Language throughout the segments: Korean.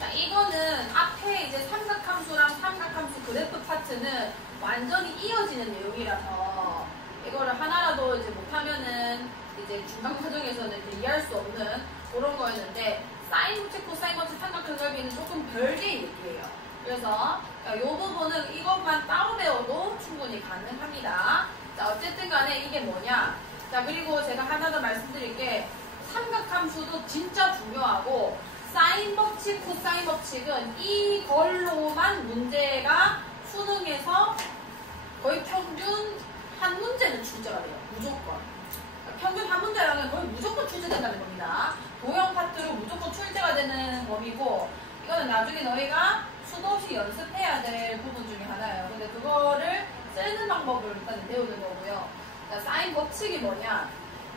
자, 이거는 앞에 이제 삼각함수랑 삼각함수 그래프 파트는 완전히 이어지는 내용이라서 이거를 하나라도 이제 못하면은 이제 중간 과정에서는 이제 이해할 수 없는 그런 거였는데 사인 법칙, 코사인 법칙, 삼각형 결비는 조금 별개의 얘기예요. 그래서 이 부분은 이것만 따로 배워도 충분히 가능합니다. 자, 어쨌든 간에 이게 뭐냐. 자, 그리고 제가 하나 더 말씀드릴 게 삼각함수도 진짜 중요하고 사인 법칙, 코사인 법칙은 이걸로만 문제가 수능에서 거의 평균 한 문제는 출제가 돼요. 무조건. 평균 한 문제라면 거의 무조건 출제된다는 겁니다. 도형 파트로 무조건 출제가 되는 범위고 이거는 나중에 너희가 수도 없이 연습해야 될 부분 중에 하나예요. 근데 그거를 쓰는 방법을 일단 배우는 거고요. 자, 사인 법칙이 뭐냐?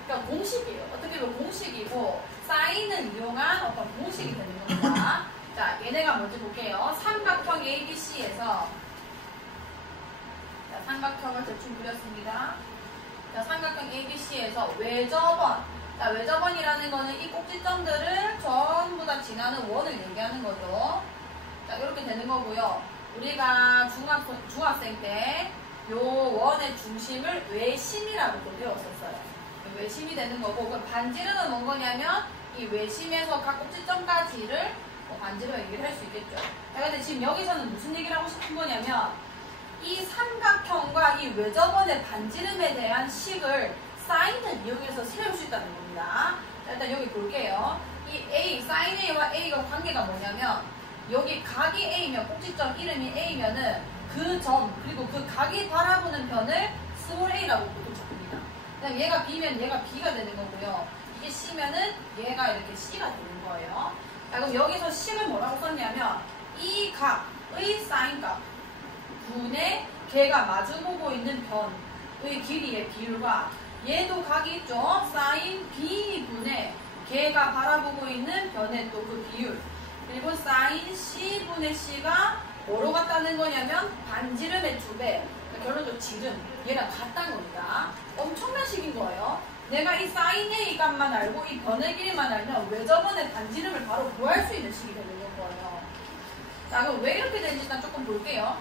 그러니까 공식이에요. 어떻게 보면 공식이고 사인을 이용한 어떤 공식이 되는 겁니다. 자, 얘네가 뭔지 볼게요. 삼각형 ABC에서 자, 삼각형을 대충 그렸습니다. 자, 삼각형 ABC에서 외접원. 자, 외접원이라는 거는 이 꼭지점들을 전부 다 지나는 원을 얘기하는 거죠. 자, 이렇게 되는 거고요. 우리가 중학생 때 요 원의 중심을 외심이라고 또 배웠었어요. 외심이 되는 거고, 그럼 반지름은 뭔 거냐면 이 외심에서 각 꼭지점까지를 반지름 얘기를 할 수 있겠죠. 자, 근데 지금 여기서는 무슨 얘기를 하고 싶은 거냐면 이 삼각형과 이 외접원의 반지름에 대한 식을 사인을 이용해서 세울 수 있다는 겁니다. 자, 일단 여기 볼게요. 이 A, 사인 A와 A가 관계가 뭐냐면 여기 각이 A면 꼭지점 이름이 A면은 그 점 그리고 그 각이 바라보는 편을 스몰 A라고 보통 적습니다. 그다음 얘가 B면 얘가 B가 되는 거고요. 이게 C면은 얘가 이렇게 C가 되는 거예요. 자, 그럼 여기서 식을 뭐라고 썼냐면 이 각의 사인값 분의 걔가 마주보고 있는 변의 길이의 비율과 얘도 각이 있죠. 사인 B분의 걔가 바라보고 있는 변의 또 그 비율 그리고 사인 C분의 C가 뭐로 같다는 거냐면 반지름의 2배 결론적으로 지름 얘랑 같다는 겁니다. 엄청난 식인 거예요. 내가 이 사인 A 값만 알고 이 변의 길이만 알면 외접원의 반지름을 바로 구할 수 있는 식이 되는 거예요. 자, 그럼 왜 이렇게 되는지 일단 조금 볼게요.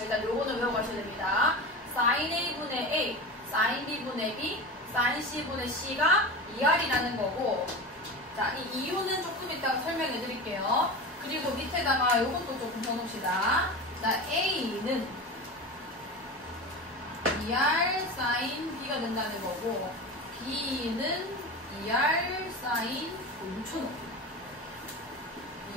일단 요거는 외워가셔야 됩니다. 사인 A분의 A, 사인 B분의 B, 사인 C분의 C가 2R이라는 거고 자, 이 이유는 조금 이따가 설명해 드릴게요. 그리고 밑에다가 요것도 조금 써놓읍시다. 자, A는 2R 사인 B가 된다는 거고 B는 2R 사인 멈춰놓고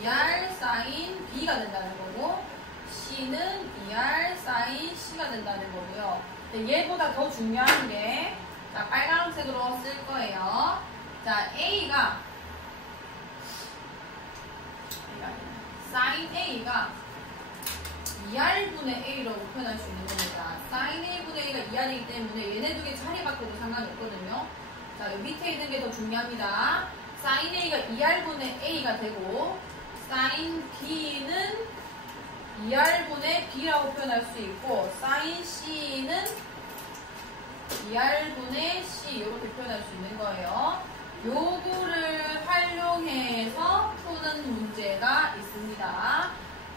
2R 사인 B가 된다는 거고 C는 2R 사인 C가 된다는 거고요. 얘보다 더 중요한 게 자, 빨간색으로 쓸 거예요. 자, A가 사인 A가 2R분의 A라고 표현할 수 있는 겁니다. 사인 A분의 A가 2R이기 때문에 얘네 두 개 자리 바꿔도 상관이 없거든요. 자, 여기 밑에 있는 게 더 중요합니다. 사인 A가 2R분의 A가 되고 사인 B는 2R분의 B라고 표현할 수 있고 사인 C는 2R분의 C 이렇게 표현할 수 있는 거예요. 요거를 활용해서 푸는 문제가 있습니다.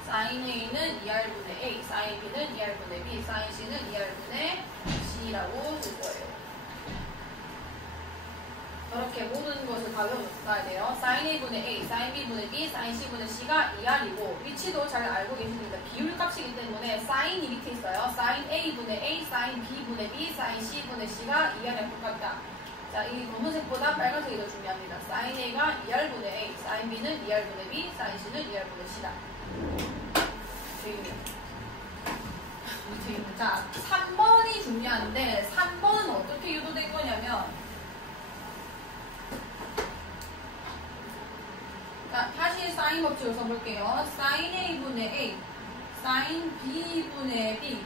사인 A는 2R분의 A, 사인 B는 2R분의 B, 사인 C는 2R분의 C라고 쓸 거예요. 저렇게 모든 것을 다 외워놔야 돼요. 사인 A분의 A, 사인 B분의 B, 사인 C분의 C가 2R이고 위치도 잘 알고 계십니다. 비율값이기 때문에 사인이 밑에 있어요. 사인 A분의 A, 사인 B분의 B, 사인 C분의 C가 2R이랑 똑같다. 자, 이 검은색보다 빨간색이 더 중요합니다. 사인 A가 2R분의 A, 사인 B는 2R분의 B, 사인 C는 2R분의 C다. 자, 3번이 중요한데 3번은 어떻게 유도된 거냐면 자, 다시 사인 법칙을 써볼게요. 사인 A분의 A, 사인 B분의 B,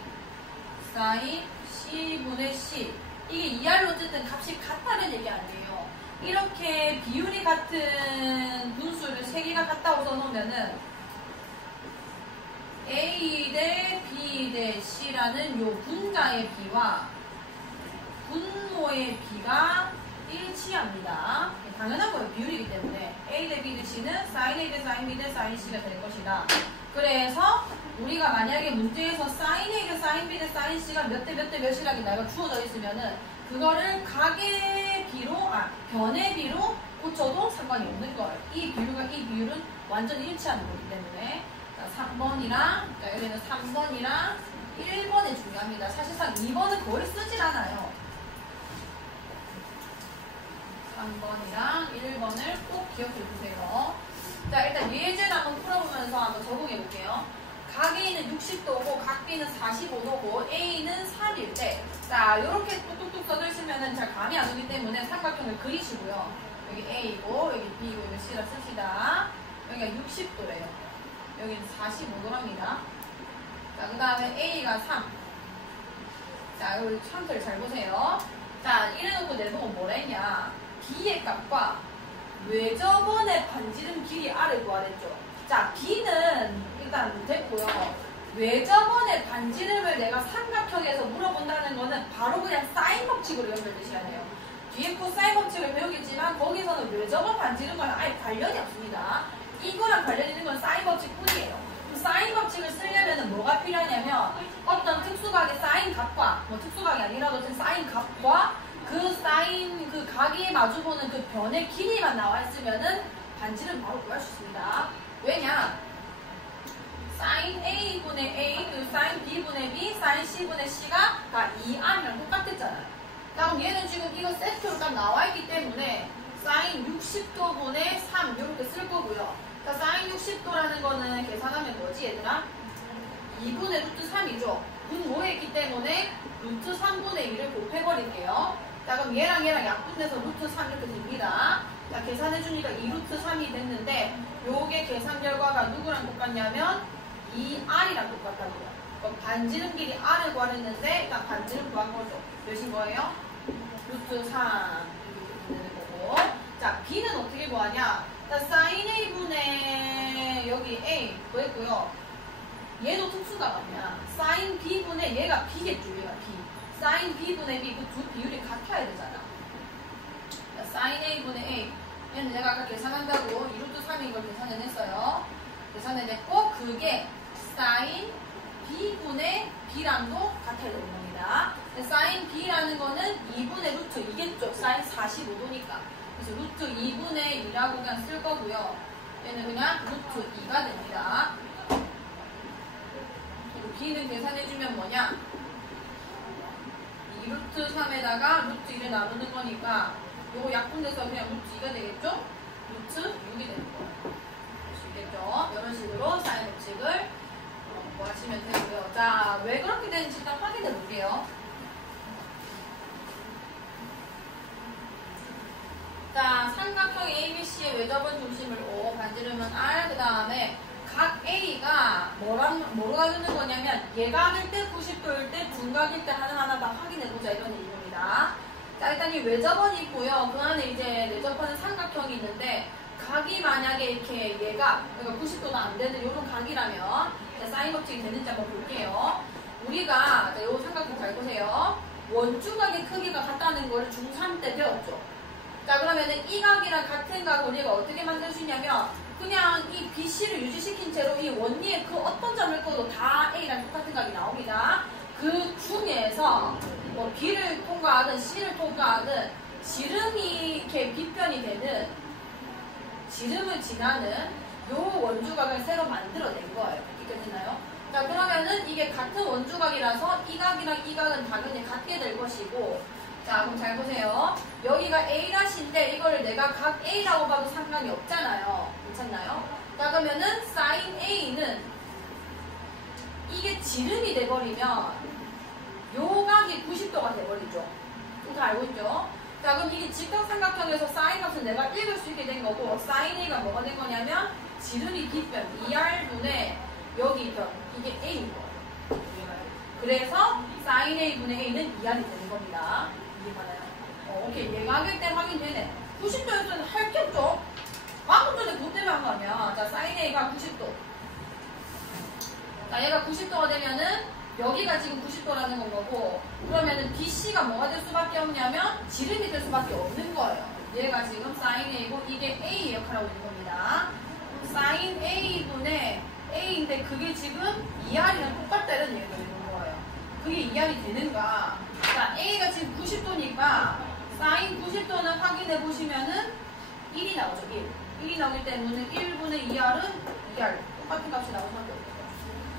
사인 C분의 C 이게 2R로 어쨌든 값이 같다는 얘기 아니에요. 이렇게 비율이 같은 분수를 3개가 같다고 써놓으면은 A 대 B 대 C라는 요 분자의 B와 분모의 B가 일치합니다. 당연한 거예요. 비율이기 때문에 A 대 B 대 C는 sin A 대 sin B 대 sin C가 될 것이다. 그래서 우리가 만약에 문제에서 sin A 대 sin B 대 sin C가 몇 대 몇 대 몇이라고 내가 주어져 있으면은 그거를 각의 비로, 변의 비로 고쳐도 상관이 없는 거예요. 이 비율은 완전히 일치하는 거기 때문에. 자, 3번이랑, 자, 여기는 3번이랑 1번이 중요합니다. 사실상 2번은 거의 쓰질 않아요. 3번이랑 1번을 꼭 기억해 두세요. 자, 일단 예제를 한번 풀어보면서 한번 적응해 볼게요. 각 A는 60도고 각 B는 45도고 A는 3일 때, 자, 이렇게 뚝뚝뚝 써주시면은 잘 감이 안 오기 때문에 삼각형을 그리시고요. 여기 A고 여기 B고 여기 C라 씁시다. 여기가 60도래요. 여기는 45도랍니다. 자, 그 다음에 A가 3. 자, 여기 참트를 잘 보세요. 자, 이래놓고 내보고 뭐라 했냐. B의 값과 외접원의 반지름 길이 R을 구하랬죠. 자, B는 일단 됐고요. 외접원의 반지름을 내가 삼각형에서 물어본다는 거는 바로 그냥 사인 법칙으로 연결되셔야 돼요. 뒤에 코사인 법칙을 배우겠지만 거기서는 외접원 반지름과는 아예 관련이 없습니다. 이거랑 관련 있는 건 사인 법칙뿐이에요. 사인 법칙을 쓰려면 뭐가 필요하냐면 어떤 특수각의 사인 값과 뭐 특수각이 아니라도 사인 값과 그 사인 그 각이 마주보는 그 변의 길이만 나와 있으면은 반지름 바로 구할 수 있습니다. 왜냐? 사인 A분의 A 그리고 사인 B분의 B, 사인 C분의 C가 다 2R이랑 똑같았잖아요. 그럼 얘는 지금 이거 세트로 딱 나와 있기 때문에 사인 60도분의 3 이렇게 쓸 거고요. 자, 사인 60도라는 거는 계산하면 뭐지 얘들아? 2분의 루트 3이죠. 분모에 있기 때문에 루트 3분의 1을 곱해버릴게요. 자, 그럼 얘랑 약분돼서 루트 3 이렇게 됩니다. 자, 계산해주니까 2루트 3이 됐는데 요게 계산 결과가 누구랑 똑같냐면 2R이랑 똑같다고요. 그럼 반지름 길이 R을 구하랬는데 일단 반지름 구한 거죠. 몇인 거예요? 루트 3 이렇게 되는 거고. 자, B는 어떻게 구하냐? 자, sin A분의 여기 A 구했고요. 얘도 특수가 맞냐? sin B분의 얘가 B겠죠. 얘가 B. sin B분의 B 그 두 비율이 같아야 되잖아. 자, sin A분의 A 얘는 내가 아까 계산한다고 2루트 3인 걸 계산을 했어요. 계산해냈고 그게 sin B분의 B랑도 같아야 되는 겁니다. sin B라는 거는 2분의 루트 이겠죠. sin 45도니까. 그래서 루트 2분의 2라고 그냥 쓸 거고요. 얘는 그냥 루트 2가 됩니다. 그리고 B는 계산해주면 뭐냐? 2루트 3에다가 루트 1을 나누는 거니까 요거 약분돼서 그냥 루트 2가 되겠죠? 루트 6이 되는 거예요. 할 수 있겠죠? 이런 식으로 사인 법칙을 하시면 되고요. 자, 왜 그렇게 되는지 일단 확인해 볼게요. 자, 삼각형 ABC의 외접원 중심을 O, 반지름은 R, 그 다음에 각 A가 뭐로 가주는 거냐면 예각일 때 90도일 때 중각일 때 하나하나 다 확인해보자 이런 얘기입니다. 자, 일단 이 외접원이 있고요. 그 안에 이제 내접하는 삼각형이 있는데 각이 만약에 이렇게 얘가 그러니까 90도도 안 되는 이런 각이라면 사인 법칙이 되는지 한번 볼게요. 우리가 이 삼각형 잘 보세요. 원주각의 크기가 같다는 걸 중3 때 배웠죠. 자, 그러면은 이 각이랑 같은 각을 우리가 어떻게 만들 수 있냐면 그냥 이 BC를 유지시킨 채로 이 원리의 그 어떤 점을 꺼도 다 A랑 똑같은 각이 나옵니다. 그 중에서 뭐 B를 통과하든 C를 통과하든 지름이 이렇게 비편이 되는 지름을 지나는 요 원주각을 새로 만들어낸 거예요. 이해되나요? 자, 그러면은 이게 같은 원주각이라서 이 각이랑 이 각은 당연히 같게 될 것이고, 자, 그럼 잘 보세요. 여기가 A'인데 이거를 내가 각 A라고 봐도 상관이 없잖아요. 괜찮나요? 자, 그러면은 sin A는 이게 지름이 돼버리면 요 각이 90도가 돼버리죠. 다 알고 있죠? 자, 그럼 이게 직각삼각형에서 sin 값은 내가 읽을 수 있게 된 거고 sin A가 뭐가 된 거냐면 지름이 뒷변 2R분의 여기 변 이게 A인 거예요. 그래서 sin A분의 A는 2R이 되는 겁니다. 이해가나요? 오케이. 예각일 때 확인되네. 90도였으면 할 게 없죠? 방금 전에 그것 때문에 한 거 아니야. 자, sin A가 90도. 자, 얘가 90도가 되면은 여기가 지금 90도라는 건 거고, 그러면은 BC가 뭐가 될 수밖에 없냐면 지름이 될 수밖에 없는 거예요. 얘가 지금 sin A고 이게 A 역할하고 있는 겁니다. sin A분의 A인데 그게 지금 2R이랑 똑같다 이런 얘기가 되는 거예요. 그게 2R이 되는가? 자, A가 지금 90도니까 sin 90도는 확인해 보시면은 1이 나오죠. 1이 나오기 때문에 1분의 2R은 2R 똑같은 값이 나올 수밖에 없어요.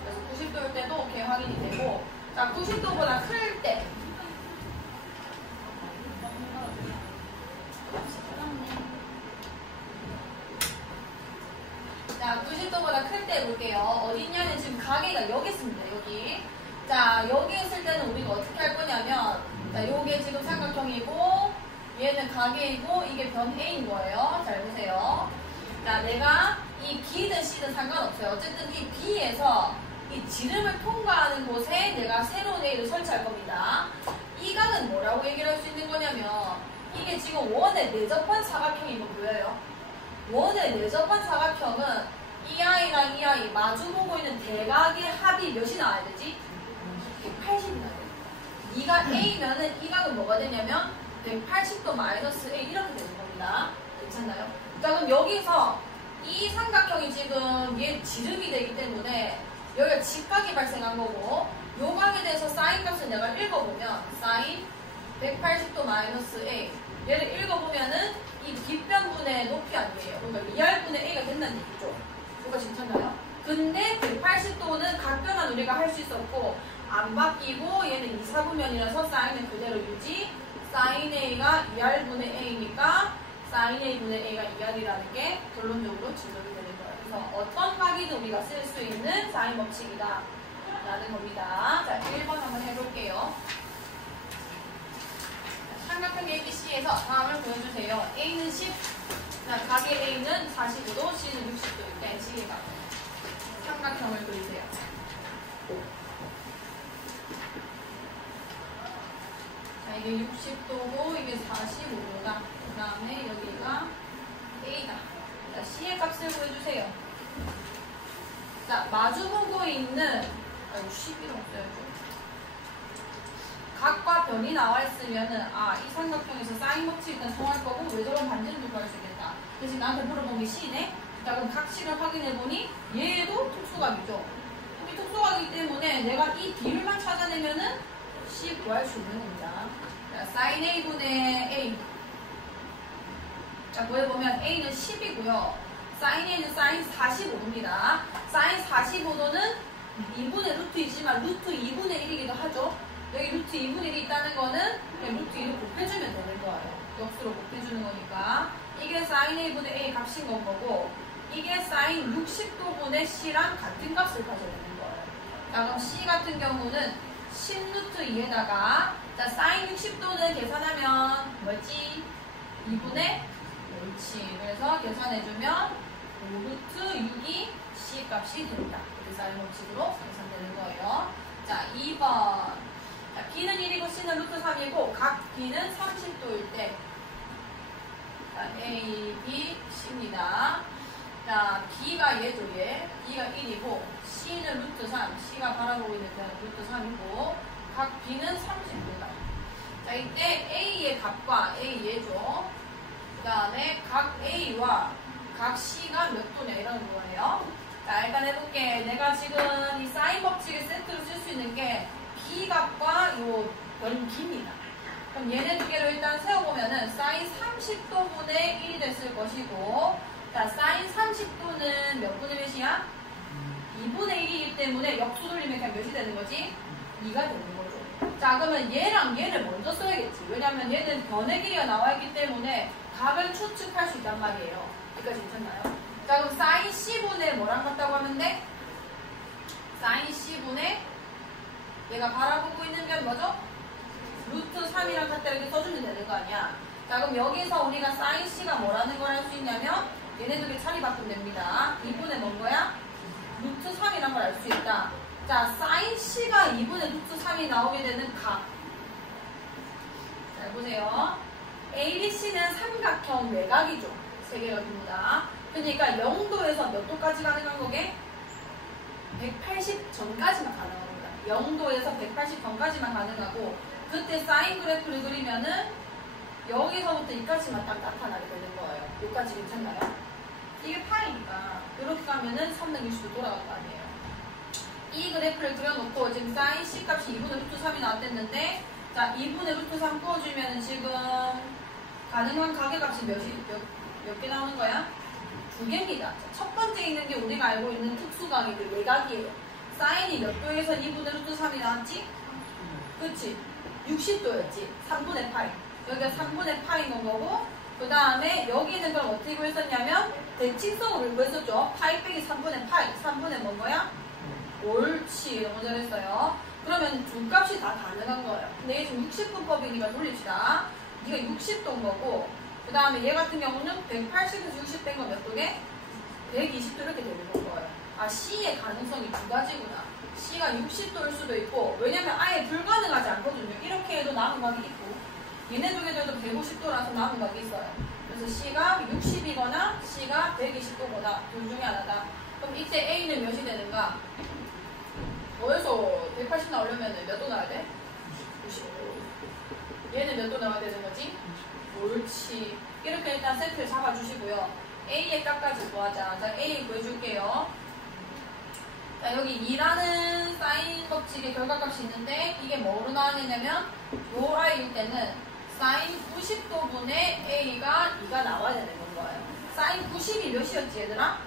그래서 90도일 때도 이렇게 확인이 되고, 자, 90도보다 클 때 자, 90도보다 클 때 볼게요. 어디 있냐면 지금 가게가 여기 있습니다. 여기. 자, 여기 있을 때는 우리가 어떻게 할 거냐면, 자, 요게 지금 삼각형이고, 얘는 가게이고, 이게 변 A인 거예요. 잘 보세요. 자, 내가 이 B든 C든 상관없어요. 어쨌든 이 B에서 이 지름을 통과하는 곳에 내가 새로운 A를 설치할 겁니다. 이 각은 뭐라고 얘기를 할 수 있는 거냐면, 이게 지금 원의 내접한 사각형인 거 보여요? 원의 내접한 사각형은 이 아이랑 이 아이 마주보고 있는 대각의 합이 몇이 나와야 되지? 180이 나와야 돼. 이가 A면은 이 각은 뭐가 되냐면 180도 마이너스 A 이렇게 되는 겁니다. 괜찮나요? 자, 그럼 여기서 이 삼각형이 지금 얘 지름이 되기 때문에 여기가 직각이 발생한 거고, 요 각에 대해서 사인 값을 내가 읽어보면 사인 180도 마이너스 A 얘를 읽어보면은 이 뒷변분의 높이 아니에요. 그러니까 2R분의 A가 된다는 얘기죠. 여기까지 괜찮나요? 근데 180도는 각변환 우리가 할 수 있었고 안 바뀌고 얘는 2, 4분면이라서 사인은 그대로 유지. 사인 A가 2R분의 A니까 사인 A분의 A가 2R이라는 게 결론적으로 지적이 되는 거예요. 그래서 어떤 각이든 우리가 쓸 수 있는 사인 법칙이다 라는 겁니다. 자, 1번 한번 해볼게요. 삼각형 ABC에서 다음을 보여주세요. A는 10, 각의 A는 45도, C는 60도일 때 C가 삼각형을 그리세요. 자, 이게 60도고 이게 45도다. 그 다음에 여기가 A다. 자, C의 값을 보여주세요. 자, 마주보고 있는 11은 없어야죠. 각과 변이 나와 있으면은 이 삼각형에서 사인 법칙 일단 통할 거고 외접은 반지름도 구할 수 있겠다. 그래서 나한테 물어본 게 C네. 자, 그럼 각 C를 확인해 보니 얘도 특수각이죠. 이 특수각이기 때문에 내가 이 B를만 찾아내면은 C 구할 수 있는 겁니다. 자, 사인 A분의 A. 자, 구해보면 A는 10이고요. 사인 A는 사인 45도입니다. 사인 45도는 2분의 루트이지만 루트 2분의 1이기도 하죠. 여기 루트 2분의 1이 있다는 거는 그냥 루트 2를 곱해주면 되는 거예요. 역수로 곱해주는 거니까. 이게 사인 A분의 A 값인 건 거고, 이게 사인 60도분의 C랑 같은 값을 가져야 되는 거예요. 자, 그럼 C 같은 경우는 10루트 2에다가, 자, 사인 60도는 계산하면 뭐지? 2분의 옳지. 그래서 계산해주면 5루트 6이 C 값이 된다. 이렇게 사인 법칙으로 계산되는 거예요. 자, 2번. 자, B는 1이고 C는 루트 3이고 각 B는 30도일 때 자, A, B, C입니다. 자, B가 얘죠, 얘. B가 1이고 C는 루트 3, C가 바라보고 있는 데는 루트 3이고 각 B는 30도다. 자, 이때 A의 값과 A 얘죠. 그 다음에 각 A와 각 C가 몇 도냐 이라는 거예요. 자, 일단 해볼게. 내가 지금 이 사인 법칙의 세트로 쓸 수 있는 게 B각과 요 변 B입니다. 그럼 얘네 두 개를 일단 세워보면은 사인 30도분의 1이 됐을 것이고, 자, 사인 30도는 몇 분의 몇이야? 2분의 1이기 때문에 역수 돌리면 그냥 몇이 되는 거지? 2가 되는 거죠. 자, 그러면 얘랑 얘를 먼저 써야겠지. 왜냐면 얘는 변의 길이가 나와 있기 때문에 각을 추측할 수 있단 말이에요. 여기까지 괜찮나요? 자, 그럼 사인 C분의 뭐랑 같다고 하면 돼? 사인 C분의 얘가 바라보고 있는 면 뭐죠? 루트 3이랑 같다 이렇게 써주면 되는 거 아니야? 자, 그럼 여기서 우리가 사인 C가 뭐라는 걸 알 수 있냐면 얘네 두 개 차리 바꾸면 됩니다. 2분의 뭔 거야? 루트 3이란 걸 알 수 있다. 자, 사인 C가 2분의 루트 3이 나오게 되는 각. 잘 보세요. ABC는 삼각형 외곽이죠. 세개각입니다. 그러니까 0도에서 몇 도까지 가능한 거게? 180 전까지만 가능합니다. 0도에서 180 전까지만 가능하고, 그때 사인 그래프를 그리면은 여기서부터 이까지만 딱 나타나게 되는 거예요. 여기까지 괜찮나요? 이게 파이니까 이렇게 가면은 360도 돌아갈 거 아니에요. 이 그래프를 그려놓고 지금 사인 C 값이 2분의 루트 3이 나왔댔는데, 자 2분의 루트 3 구워주면 지금 가능한 가계값이 몇 개 나오는 거야? 2개입니다. 첫 번째 있는 게 우리가 알고 있는 특수각이 그 예각이에요. 사인이 몇 도에서 2분의 루트 3이 나왔지? 그치? 60도였지. 3분의 파이. 여기가 3분의 파이 넣은 거고, 그 다음에 여기 있는 걸 어떻게 구했었냐면 대칭성으로 구했었죠. 파이 빼기 3분의 파이. 3분의 뭔 거야? 옳지. 너무 잘했어요. 그러면 두 값이 다 가능한 거예요. 근데 얘 지금 60분법이니까 돌립시다. 이가 60도인 거고, 그 다음에 얘 같은 경우는 180에서 60 된 거 몇 도게? 120도 이렇게 되는 거예요. 아, C의 가능성이 두 가지구나. C가 60도일 수도 있고, 왜냐면 아예 불가능하지 않거든요. 이렇게 해도 남은 각이 있고, 얘네 두 개들도 150도라서 남은 각이 있어요. 그래서 C가 60이거나 C가 120도거나 둘 중에 하나다. 그럼 이때 A는 몇이 되는가? 어디서 180 나오려면 몇 도 나와야 돼? 90도. 얘는 몇 도 나와야 되는 거지? 옳지. 이렇게 일단 세트를 잡아주시고요. A의 값까지 구하자. 자, A 구해줄게요. 자, 여기 2라는 사인 법칙의 결과값이 있는데, 이게 뭐로 나왔냐면 요 I일 때는 사인 90도분의 A가 2가 나와야 되는 거예요. 사인 90이 몇이었지 얘들아?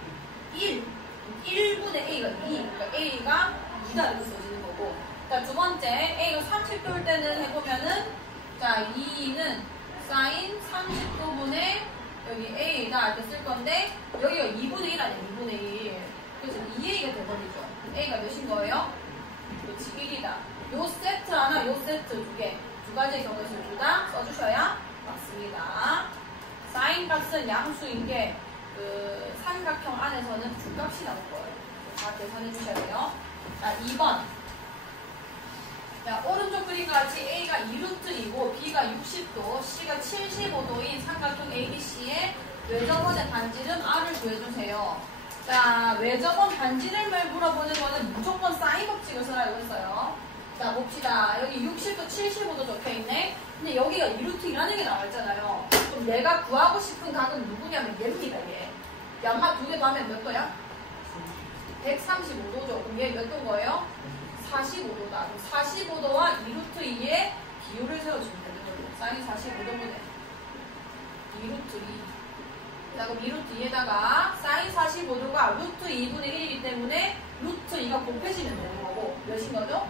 1분의 A가 2. 그러니까 A가 2가 이렇게 써지는 거고, 자, 두 번째 A가 30도일 때는 해보면은, 자, 2는 사인 30도분의 여기 A가 이렇게 쓸 건데, 여기가 2분의 1 아니야, 2분의 1. 그래서 2A가 돼버리죠. A가 몇인 거예요? 그렇지, 1이다. 요 세트 하나, 요 세트 두 개. 두 가지의 경우에서 둘 다 써주셔야 맞습니다. 사인 값은 양수인 게, 그, 삼각형 안에서는 두 값이 나올 거예요. 다 계산해 주셔야 돼요. 자, 2번. 자, 오른쪽 그림과 같이 A가 2루트이고 B가 60도, C가 75도인 삼각형 ABC의 외접원의 반지름 R을 구해주세요. 자, 외접원 반지름을 물어보는 거는 무조건 사인 법칙을 쓰라고 했어요. 자, 봅시다. 여기 60도, 75도 적혀있네. 근데 여기가 2루트이라는 게 나와있잖아요. 그럼 내가 구하고 싶은 각은 누구냐면 얘입니다, 얘. 양마 두 개 더하면 몇 도야? 135도죠. 그럼 얘 몇 도인 거예요? 45도다. 45도와 2루트 2의 비율을 세워주면 되는 거죠. 사인 45도분의 2루트 2. 자, 그럼 2루트 2에다가 사인 45도가 루트 2분의 1이기 때문에 루트 2가 곱해지면 되는 거고, 몇인 거죠?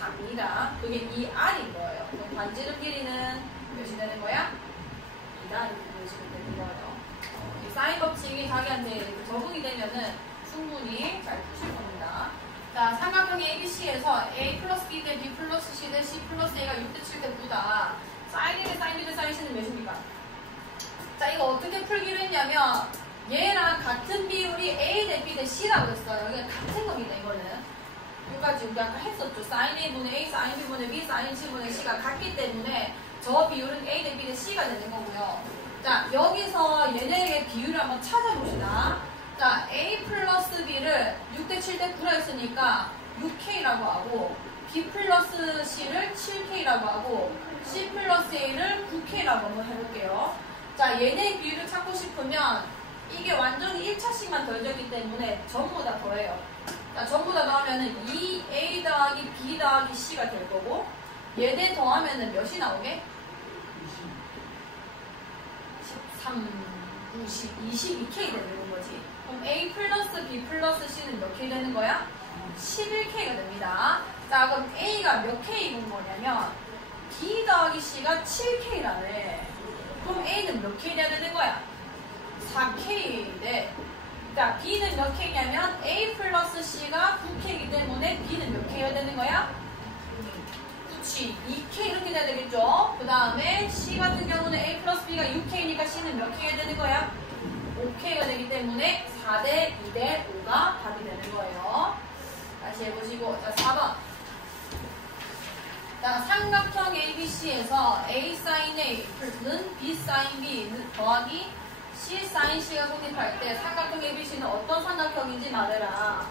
3이다. 그게 2R인 거예요. 그럼 반지름 길이는 몇이 되는 거야? 2다. 이렇게 보시면 되는 거예요. 이 사인 법칙이 자기한테 적응이 되면은 충분히 잘 푸실 겁니다. 자, 삼각형 ABC에서 A 플러스 B 대 B 플러스 C 대 C 플러스 A가 6대 7 대 9다. 사인 1대 사인 B 대 사인 C는 몇입니까? 자, 이거 어떻게 풀기로 했냐면 얘랑 같은 비율이 A 대 B 대 C라고 했어요. 이게 같은 겁니다, 이거는. 여기까지 우리 아까 했었죠. 사인 A분의 A, 사인 B분의 B, 사인 C분의 C가 같기 때문에 저 비율은 A 대 B 대 C가 되는 거고요. 자, 여기서 얘네의 비율을 한번 찾아봅시다. 자, A 플러스 B를 6대 7 대 9라 했으니까 6K라고 하고, B 플러스 C를 7K라고 하고, C 플러스 A를 9K라고 한번 해볼게요. 자, 얘네의 비율을 찾고 싶으면 이게 완전히 1차씩만 더해졌기 때문에 전부 다 더해요. 자, 전부 다 더하면은 2A 더하기 B 더하기 C가 될 거고, 얘네 더하면은 몇이 나오게? 13, 90, 22K 되는 거지. 그럼 A 플러스 B 플러스 C는 몇 K 되는 거야? 11K가 됩니다. 자, 그럼 A가 몇 K인 거냐면 B 더하기 C가 7K라네. 그럼 A는 몇 K 돼야 되는 거야? 4K인데, 자, B는 몇 K냐면 A 플러스 C가 9K이기 때문에 B는 몇 K여야 되는 거야? 그치, 2K 이렇게 돼야 되겠죠? 그 다음에 C 같은 경우는 A 플러스 B가 6K니까 C는 몇 K여야 되는 거야? 5K가 되기 때문에 4대 2대 5가 답이 되는 거예요. 다시 해보시고, 자, 4번. 자, 삼각형 ABC에서 A sin A는 B sin B 더하기 C sin C가 성립할 때 삼각형 ABC는 어떤 삼각형인지 말해라.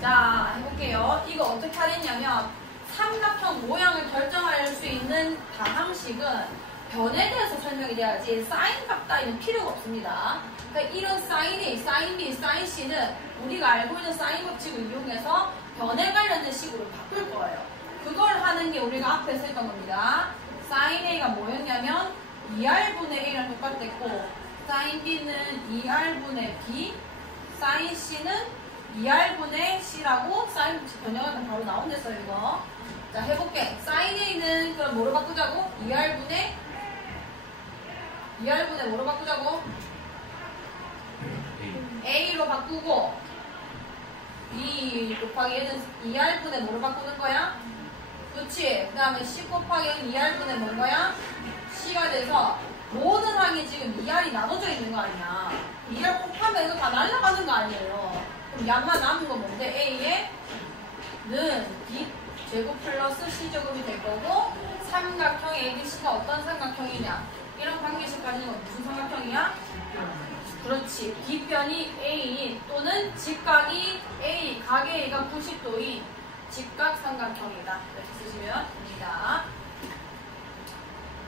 자, 해볼게요. 이거 어떻게 하랬냐면 삼각형 모양을 결정할 수 있는 다항식은 변에 대해서 설명이 돼야지 사인 값 따위는 필요가 없습니다. 그러니까 이런 사인 A, 사인 B, 사인 C는 우리가 알고 있는 사인 법칙을 이용해서 변에 관련된 식으로 바꿀 거예요. 그걸 하는 게 우리가 앞에서 했던 겁니다. 사인 A가 뭐였냐면 2R분의 A랑 똑같았고 사인 B는 2R분의 B, 사인 C는 2R분의 C라고 사인 법칙 변형하면 바로 나온댔어요 이거. 자 해볼게. 사인 A는 그럼 뭐로 바꾸자고? 2R분의 뭐로 바꾸자고? A로 바꾸고 2 곱하기 얘는 2R분의 뭐로 바꾸는 거야? 그렇지. 그 다음에 C 곱하기 2R분의 뭔 거야? C가 돼서 모든 항이 지금 2R이 나눠져 있는 거 아니야. 2R 곱하면 이거 다 날아가는 거 아니에요. 그럼 양만 남은 거 뭔데? A에는 B 제곱 플러스 C제곱이 될 거고 삼각형 ABC가 어떤 삼각형이냐? 이런 관계식 가지는 건 무슨 삼각형이야? 그렇지. 빗변이 A인 또는 직각이 A, 각 A가 90도인 직각 삼각형이다. 이렇게 쓰시면 됩니다.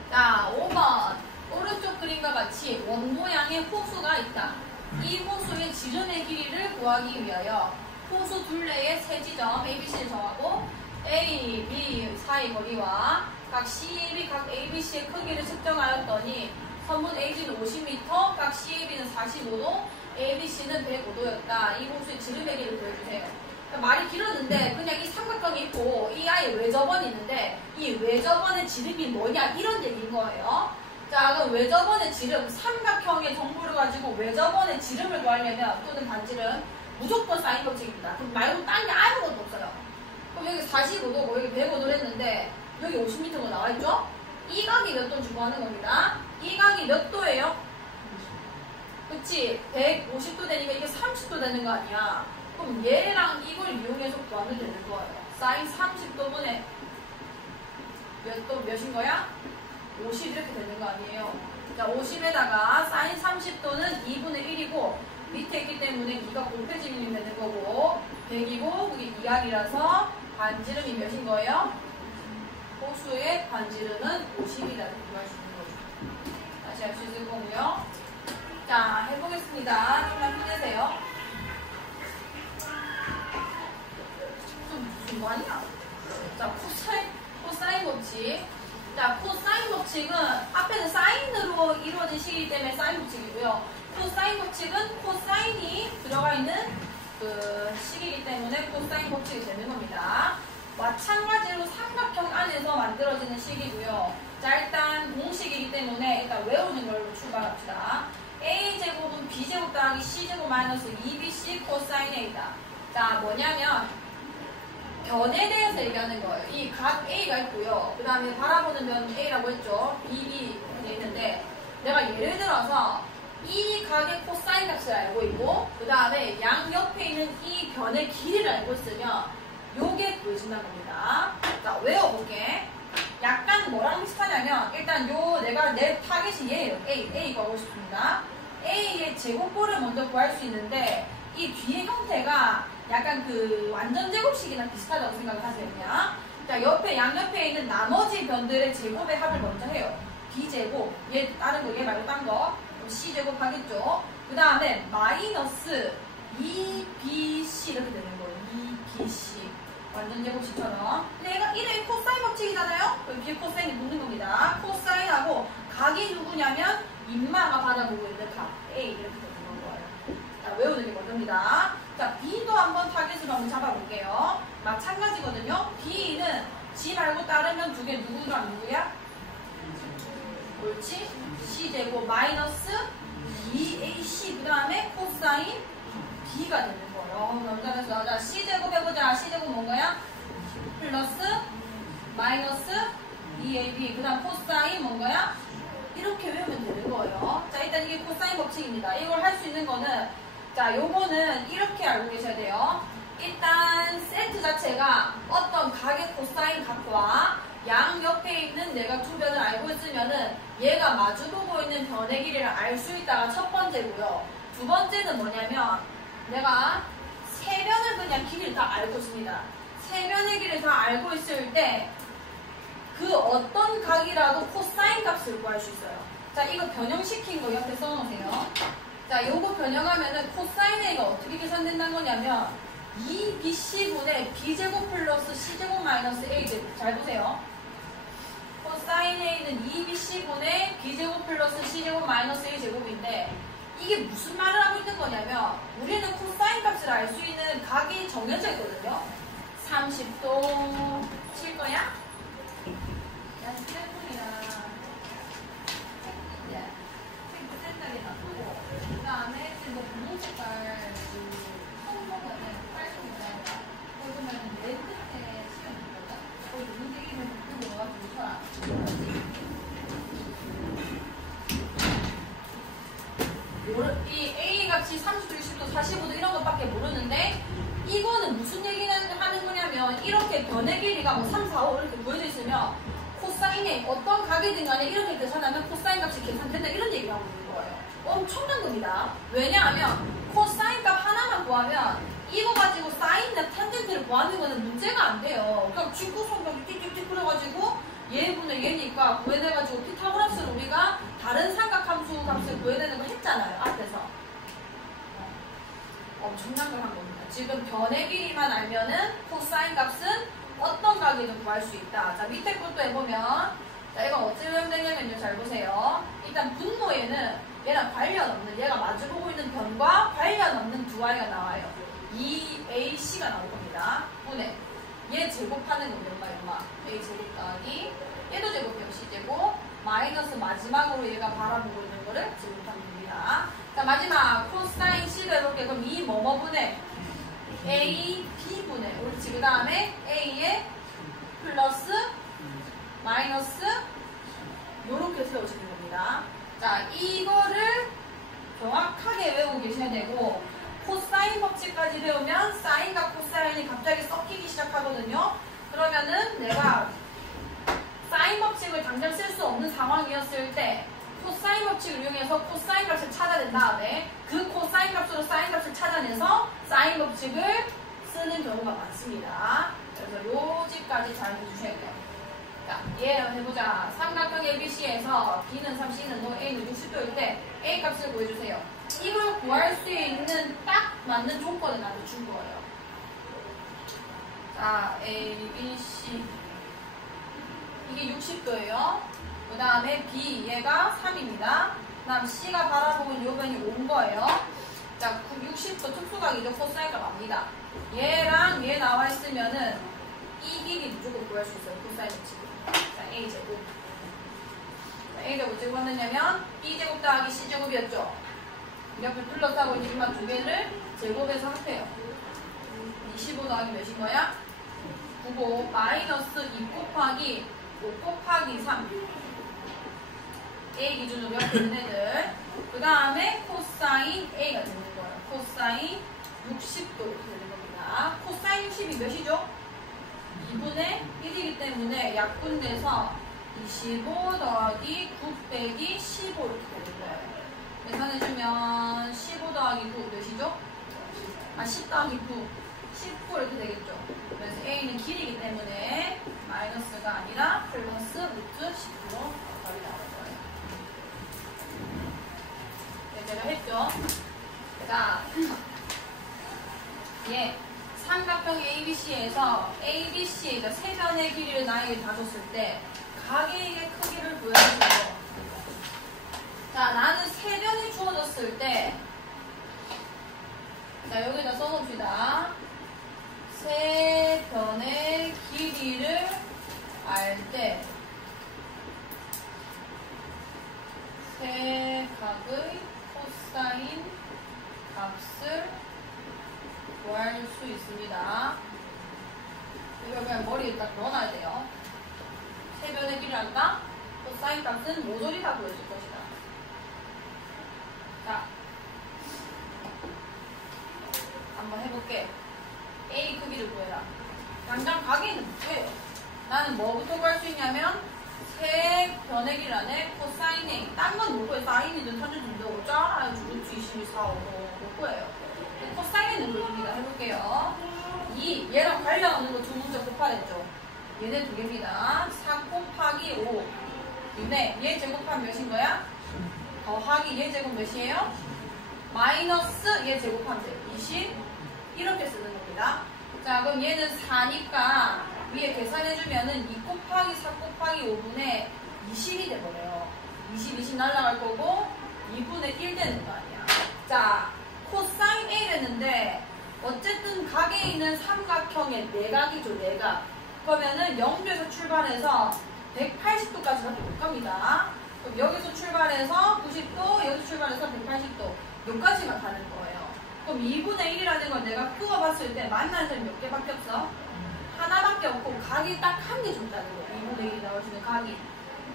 자, 5번. 오른쪽 그림과 같이 원 모양의 호수가 있다. 이 호수의 지름의 길이를 구하기 위하여 호수 둘레의 세 지점 ABC를 정하고 A, B 사이 거리와 각 CAB, 각 ABC의 크기를 측정하였더니 선분 AB는 50m, 각 CAB는 45도, ABC는 105도였다. 이 호수의 지름의 길이를 구해주세요. 그러니까 말이 길었는데 그냥 이 삼각형이 있고 이 아이의 외접원이 있는데 이 외접원의 지름이 뭐냐 이런 얘기인 거예요. 자 그럼 외접원의 지름, 삼각형의 정보를 가지고 외접원의 지름을 구하려면 또는 반지름 무조건 사인 법칙입니다. 그럼 말고 딴 게 아무것도 없어요. 그럼 여기 45도고 여기 105도를 했는데 여기 50m가 나와있죠? 이 각이 몇 도인지 구하는 겁니다. 이 각이 몇 도예요? 그치? 150도 되니까 이게 30도 되는 거 아니야. 그럼 얘랑 이걸 이용해서 구하면 되는 거예요. 사인 30도분의 몇 도 몇인 거야? 50 이렇게 되는 거 아니에요. 자 50에다가 사인 30도는 2분의 1이고 밑에 있기 때문에 2가 곱해지면 되는 거고 100이고 그게 2R이라서 반지름이 몇인 거예요? 호수의 반지름은 50이다. 이렇게 구할 수 있는 거죠. 다시 할 수 있을 거고요. 자 해보겠습니다. 좀만 힘내세요. 무슨 말이야? 자 코사인 법칙. 자 코사인 법칙은 앞에는 사인으로 이루어진 식이기 때문에 사인 법칙이고요. 코사인 법칙은 코사인이 들어가 있는 그 식이기 때문에 코사인 법칙이 되는 겁니다. 마찬가지로 삼각형 안에서 만들어지는 식이고요. 자 일단 공식이기 때문에 일단 외우는 걸로 출발합시다. A제곱은 B제곱 더하기 C제곱 마이너스 2BC 코사인 A다. 자 뭐냐면 변에 대해서 얘기하는 거예요. 이 각 A가 있고요. 그 다음에 바라보는 면 A라고 했죠. BB 되어 있는데 내가 예를 들어서 이 각의 코사인 값을 알고 있고 그 다음에 양옆에 있는 이 변의 길이를 알고 있으면 요게 보여준다는 겁니다. 자 외워볼게. 약간 뭐랑 비슷하냐면 일단 요 내가 내 타겟이 얘예요. A 구하고 싶습니다. A의 제곱꼴을 먼저 구할 수 있는데 이 뒤의 형태가 약간 그 완전 제곱식이랑 비슷하다고 생각하세요. 그냥. 자 옆에 양옆에 있는 나머지 변들의 제곱의 합을 먼저 해요. B제곱 얘 다른 거 얘 말고 딴 거 C제곱 하겠죠. 그 다음에 마이너스 2BC 이렇게 되는 거예요. 2BC 완전 제곱식처럼. 근데 얘가 이름이 코사인 법칙이잖아요. 그럼 뒤에 코사인이 붙는 겁니다. 코사인하고 각이 누구냐면 인마가 받아보고 있는 각 A 이렇게 되는 거예요. 자 외우는 게 먼저입니다. 자 B도 한번 타겟으로 한번 잡아볼게요. 마찬가지거든요. B는 G 말고 다르면 두 개 누구랑 누구야? 옳지? C제곱 마이너스 2AC 그 다음에 코사인 B가 되는 거예요. 너무 잘했어. 자 C제곱 해보자. C제곱 뭔가야? 플러스 마이너스 2AB 그 다음 코사인 뭔가야? 이렇게 외우면 되는 거예요. 자 일단 이게 코사인 법칙입니다. 이걸 할 수 있는 거는 자 요거는 이렇게 알고 계셔야 돼요. 일단 세트 자체가 어떤 각의 코사인 값과 양 옆에 있는 내가 두 변을 알고 있으면은 얘가 마주보고 있는 변의 길이를 알 수 있다가 첫 번째고요. 두 번째는 뭐냐면 내가 세 변을 그냥 길이를 다 알고 있습니다. 세 변의 길이를 다 알고 있을 때 그 어떤 각이라도 코사인 값을 구할 수 있어요. 자, 이거 변형시킨 거 옆에 써놓으세요. 자, 요거 변형하면은 코사인 A가 어떻게 계산된다는 거냐면 2BC분의 B제곱 플러스 C제곱 마이너스 A제곱. 잘 보세요. 코사인 A는 2BC분의 B제곱 플러스 C제곱 마이너스 A제곱인데 이게 무슨 말을 하고 있는 거냐면 우리는 코사인 값을 알 수 있는 각이 정해져 있거든요. 30도 칠 거야? 야, 휴대폰이랑 책 센터에 놔두고 그 다음에 지금 뭐 분홍 색깔 성공은 빨간색이다. 거기 보면 맨 끝에 시험 있거든? 거기 움직이면 그거 넣어가지고 쳐라. 이 A 값이 30도, 60도, 45도 이런 것밖에 모르는데 이거는 무슨 얘기를 하는 거냐면 이렇게 변의 길이가 뭐 3, 4, 5 이렇게 보여져 있으면 코사인에 어떤 각이든 간에 이렇게 계산하면 코사인 값이 계산된다 이런 얘기를 하고 있는 거예요. 엄청난 겁니다. 왜냐하면 코사인 값 하나만 구하면 이거 가지고 사인이나 탄젠트를 구하는 거는 문제가 안 돼요. 그러니까 직구 성격이 띡띡띡 그려가지고 얘분의 얘니까 구해내가지고 피타고라스를 우리가 다른 삼각함수 값을 구해내는 거 했잖아요. 앞에서. 엄청난 걸 한 겁니다. 지금 변의 길이만 알면은 코사인 값은 어떤 각이든 구할 수 있다. 자, 밑에 것도 해보면 자, 이건 어찌 보면 되냐면요. 잘 보세요. 일단 분모에는 얘랑 관련 없는 얘가 마주보고 있는 변과 관련 없는 두 아이가 나와요. 2AC가 나올 겁니다. 분해. 얘 제곱하는 건 얼마? A 제곱 더하기 얘도 제곱이요. C제곱 마이너스 마지막으로 얘가 바라보고 있는 거를 제곱하면 됩니다. 자, 마지막 코사인 C도 해볼게. 그럼 이 뭐뭐분해 A, B분해 옳지. 그 다음에 A에 플러스 마이너스 요렇게 세워지는 겁니다. 자, 이거를 정확하게 외우고 계셔야 되고 코사인 법칙까지 배우면 사인과 코사인이 갑자기 섞이기 시작하거든요. 그러면은 내가 사인 법칙을 당장 쓸 수 없는 상황이었을 때 코사인 법칙을 이용해서 코사인 값을 찾아낸 다음에 그 코사인 값으로 사인 값을 찾아내서 사인 법칙을 쓰는 경우가 많습니다. 그래서 요지까지 잘 해주셔야 돼요. 자, 얘 해보자. 삼각형 ABC에서 B는 3, C는 5, A는 60도일 때 A 값을 구해주세요. 이걸 구할 수 있는 딱 맞는 조건을 나한테 준 거예요. 자, A, B, C 이게 60도예요. 그 다음에 B 얘가 3입니다. 그 다음 C가 바라보고 있는 요 변이 5인 거예요. 자, 60도 특수각이죠. 코사인값 압니다. 얘랑 얘 나와 있으면은 이 길이 무조건 구할 수 있어요. 코사인 법칙. 자, A제곱. A제곱 어떻게 구했느냐면 B제곱 더하기 C제곱이었죠. 옆에 둘러싸고 있는 이만 두 개를 제곱해서 합해요. 25 더하기 몇인 거야? 9고 마이너스 2 곱하기 5 곱하기 3 A 기준으로 옆에 있는 애들 그 다음에 코사인 A가 되는 거예요. 코사인 60도 이렇게 되는 겁니다. 코사인 60이 몇이죠? 2분의 1이기 때문에 약분돼서 25 더하기 9 빼기 15 이렇게 되는 거예요. 계산해주면 15 더하기 9 몇이죠? 10 더하기 9 19 이렇게 되겠죠. 그래서 A는 길이기 때문에 마이너스가 아니라 플러스 루트 10으로 답이 나올 거예요. 네, 제가 했죠. 자, 예, 삼각형 ABC에서 ABC의 세 변의 길이를 나에게 다줬을 때 각의 크기를 구해주세요. 자, 나는 세 변이 주어졌을 때 자, 여기다 써놓읍시다. 세 변의 길이를 알 때 세 각의 코사인 값을 구할 수 있습니다. 이걸 그냥 머리에 딱 넣어놔야 돼요. 세 변의 길이를 안다? 코사인 값은 모조리 다 구해줄 것이다. 자, 한번 해볼게. A 크기를 구해라. 당장 가게는 뭐예요? 나는 뭐부터 구할 수 있냐면 세 변의 길 안에 코사인 A. 딴 건 못 구해. 사인이든 탄젠트든 뭐 짜라. 루트 24, 5 못 구해요. 코사인은 구해줍니다. 해볼게요. 2. 얘랑 관련 없는 거 두 문자 곱하랬죠. 얘네 두 개입니다. 4 곱하기 5 분의 얘 제곱하면 몇인 거야? 더하기 얘 제곱 몇이에요? 마이너스 얘 제곱하면 돼요. 20 이렇게 쓰는 겁니다. 자 그럼 얘는 4니까 위에 계산해주면은 2 곱하기 4 곱하기 5분의 20이 돼버려요. 20 날라갈 거고 2분의 1 되는 거 아니야. 자 코사인 A 됐는데 어쨌든 각에 있는 삼각형의 내각이죠. 내각. 그러면은 0도에서 출발해서 180도까지밖에 못 갑니다. 그럼 여기서 출발해서 90도, 여기서 출발해서 180도 여기까지만 가는 거예요. 그럼 2분의 1이라는 건 내가 풀어봤을 때 만나는 사람이 몇 개밖에 없어? 하나밖에 없고 각이 딱 한 개 준다는 거예요. 2분의 1이 나올 수 있는 각이.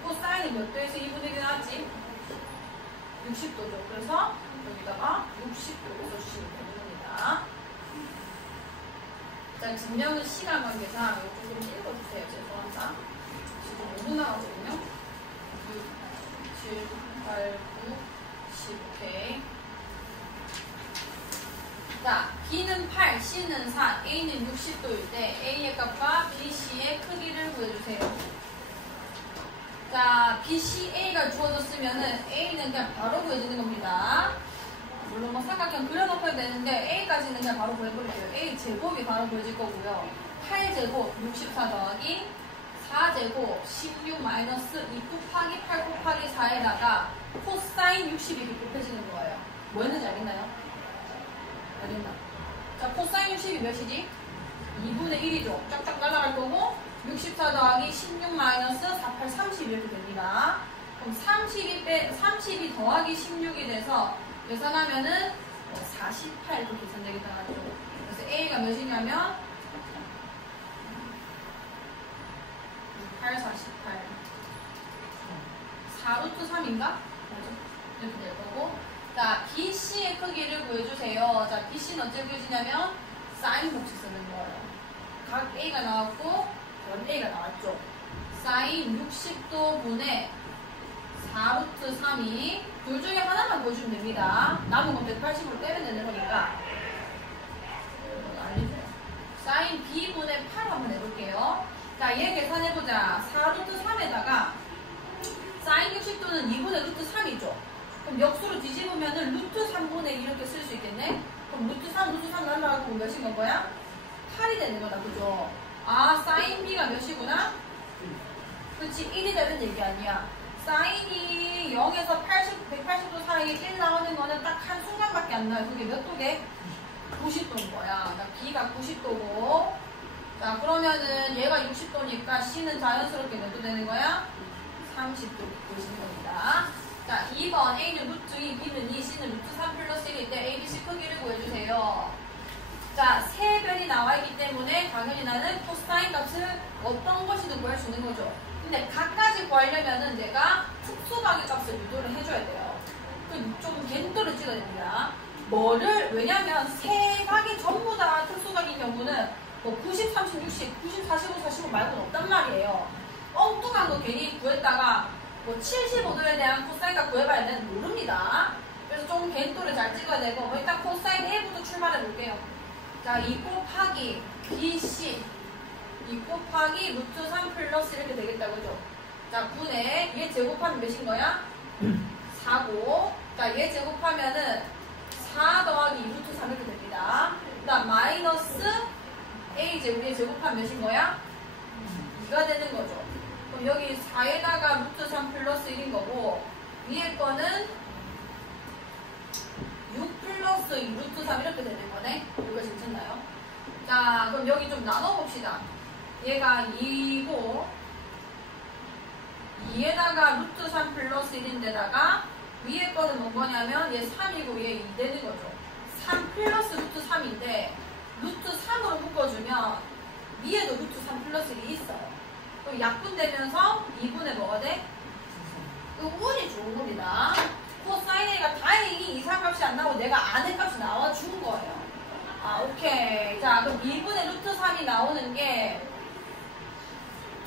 코사인은 몇 도에서 2분의 1이 나왔지? 60도죠. 그래서 여기다가 60도로 써주시면 되는 겁니다. 자, 증명은 시간 관계상 이거 조금 읽어주세요. 죄송합니다. 지금 5분 나가거든요. 6, 7, 8, 9, 10, 오케이. 자, B는 8, C는 4, A는 60도일 때 A의 값과 BC의 크기를 구해주세요. 자, BCA가 주어졌으면은 A는 그냥 바로 구해지는 겁니다. 물론 뭐 삼각형 그려놓고 해야 되는데 A까지는 그냥 바로 구해버릴게요. A 제곱이 바로 구해질 거고요. 8제곱 64 더하기 4제곱 16 마이너스 2 곱하기 8 곱하기 4에다가 코사인 60이 곱해지는 거예요. 뭐였는지 알겠나요? 알겠나? 자, 코사인 60이 몇이지? 2분의 1이죠. 쫙쫙 날아갈 거고 64 더하기 16 마이너스 48, 30 이렇게 됩니다. 그럼 30이 더하기 16이 돼서 계산하면은 48 이렇게 계산되겠다 하죠. 그래서 A가 몇이냐면 8, 48 4루트 3인가? 맞아. 이렇게 될 거고. 자, BC의 크기를 구해주세요. 자, BC는 어떻게 구해지냐면 사인 법칙 쓰는 거예요. 각 A가 나왔고 원 A가 나왔죠. 사인 60도 분의 4루트 3이 둘 중에 하나만 보여주면 됩니다. 남은 건 180으로 빼면 되는 거니까. 알리세요. 사인 B분의 8 한번 해볼게요. 자, 얘 계산해보자. 4루트 3에다가 사인 60도는 2분의 루트 3이죠. 그럼 역수로 뒤집으면은 루트 3분의 2 이렇게 쓸 수 있겠네? 그럼 루트 3 날라가고 몇인 건 거야? 8이 되는 거다, 그죠? 아, 사인 B가 몇이구나? 그치, 1이 되는 얘기 아니야. 사인이 0에서 180도 사이에 1 나오는 거는 딱 한 순간밖에 안 나요. 그게 몇 도게? 90도인 거야. 그러니까 B가 90도고. 자, 그러면은 얘가 60도니까 C는 자연스럽게 몇 도 되는 거야? 30도 보시는 겁니다. 자, 2번 A는 루트 2, B는 2, C는 루트 3 플러스 1일 때 A, B, C 크기를 구해주세요. 자, 세 변이 나와 있기 때문에 당연히 나는 코사인 값을 어떤 것이든 구할 수 있는 거죠. 근데 각까지 구하려면은 내가 특수각의 값을 유도를 해줘야 돼요. 좀 겐도를 찍어야 됩니다. 왜냐면 세 각이 전부 다 특수각인 경우는 뭐 90, 30, 60, 90, 45, 45 말고는 없단 말이에요. 엉뚱한 거 괜히 구했다가 뭐 75도에 대한 코사인 값 구해봐야 되는 모릅니다. 그래서 좀 겐도를 잘 찍어야 되고, 일단 코사인 A부터 출발해 볼게요. 자, 2 곱하기 BC 2 곱하기 루트 3 플러스 이렇게 되겠다, 그죠? 자, 분의 얘 제곱하면 몇인 거야? 4고. 자, 얘 제곱하면은 4 더하기 2 루트 3 이렇게 됩니다. 그 다음 마이너스 A 제곱에 제곱하면 몇인 거야? 2가 되는 거죠. 그럼 여기 4에다가 루트 3 플러스 1인 거고, 위에 거는 6 플러스 2 루트 3 이렇게 되는 거네. 이거 괜찮나요? 자, 그럼 여기 좀 나눠봅시다. 얘가 2고 2에다가 루트 3 플러스 1인데다가 위에 거는 뭔 거냐면 얘 3이고 얘 2 되는 거죠. 3 플러스 루트 3인데 루트 3으로 묶어주면 위에도 루트 3 플러스 1이 있어요. 그럼 약분되면서 2분의 뭐가 돼? 그 운이 좋은 겁니다. 코사인 A가 다행히 이상값이 안 나오고 내가 아는 값이 나와준 거예요. 아, 오케이. 자, 그럼 2분의 루트 3이 나오는 게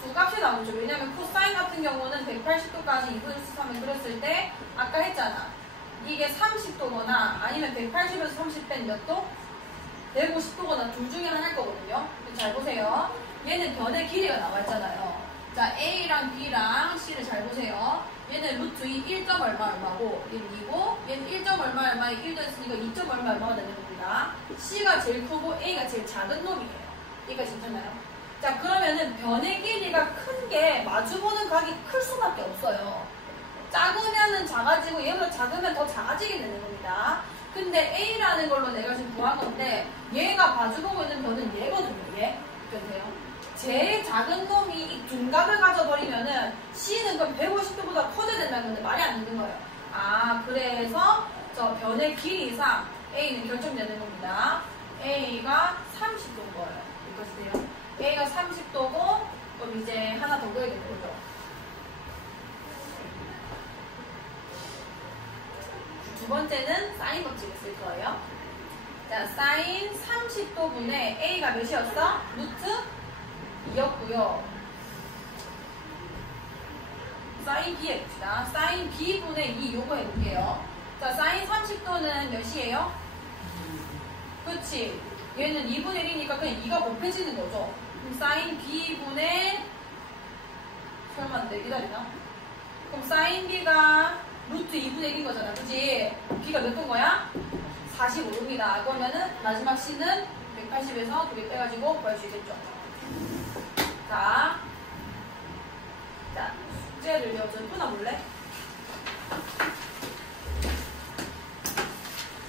두 값이 나오죠. 왜냐면 코사인 같은 경우는 180도까지 2분의 루트 3을 그렸을 때 아까 했잖아. 이게 30도거나 아니면 180에서 30 뺀 몇 도? 150도거나 둘 중에 하나일 거거든요. 잘 보세요. 얘는 변의 길이가 나와 있잖아요. 자, A랑 B랑 C를 잘 보세요. 얘는 루트 2 1점 얼마 얼마고 얘는 2고 얘는 1점 얼마 얼마에 1도 했으니까 2점 얼마 얼마가 되는 겁니다. C가 제일 크고 A가 제일 작은 놈이에요. 여기까지 괜찮나요? 자, 그러면은 변의 길이가 큰 게 마주보는 각이 클 수밖에 없어요. 작으면은 작아지고 얘보다 작으면 더 작아지게 되는 겁니다. 근데 A라는 걸로 내가 지금 구한 건데 얘가 마주보고 있는 변은 얘거든요. 얘. 그러세요? 제일 작은 놈이 이 둔각을 가져버리면은 C는 그럼 150도보다 커져야 된다는 건데 말이 안 되는 거예요. 아, 그래서 저 변의 길이상 A는 결정되는 겁니다. A가 30도인 거예요. 이것이세요. A가 30도고 그럼 이제 하나 더 그려야 되는 거죠. 두 번째는 사인 법칙을 쓸 거예요. 자, 사인 30도분의 A가 몇이었어? 루트 2였고요. 사인 B 해봅시다. 사인 B분의 2 요거 해볼게요. 자, 사인 30도는 몇이에요? 그치? 얘는 2분의 1이니까 그냥 2가 곱해지는 거죠. 그럼 사인 B분의 설마 안 돼? 기다리나? 그럼 사인 B가 루트 2분의 1인 거잖아. 그치? B가 몇 돈 거야? 45입니다. 그러면은 마지막 C는 180에서 2개 빼가지고 구할 수 있겠죠. 자, 숙제를요. 좀 끊어볼래?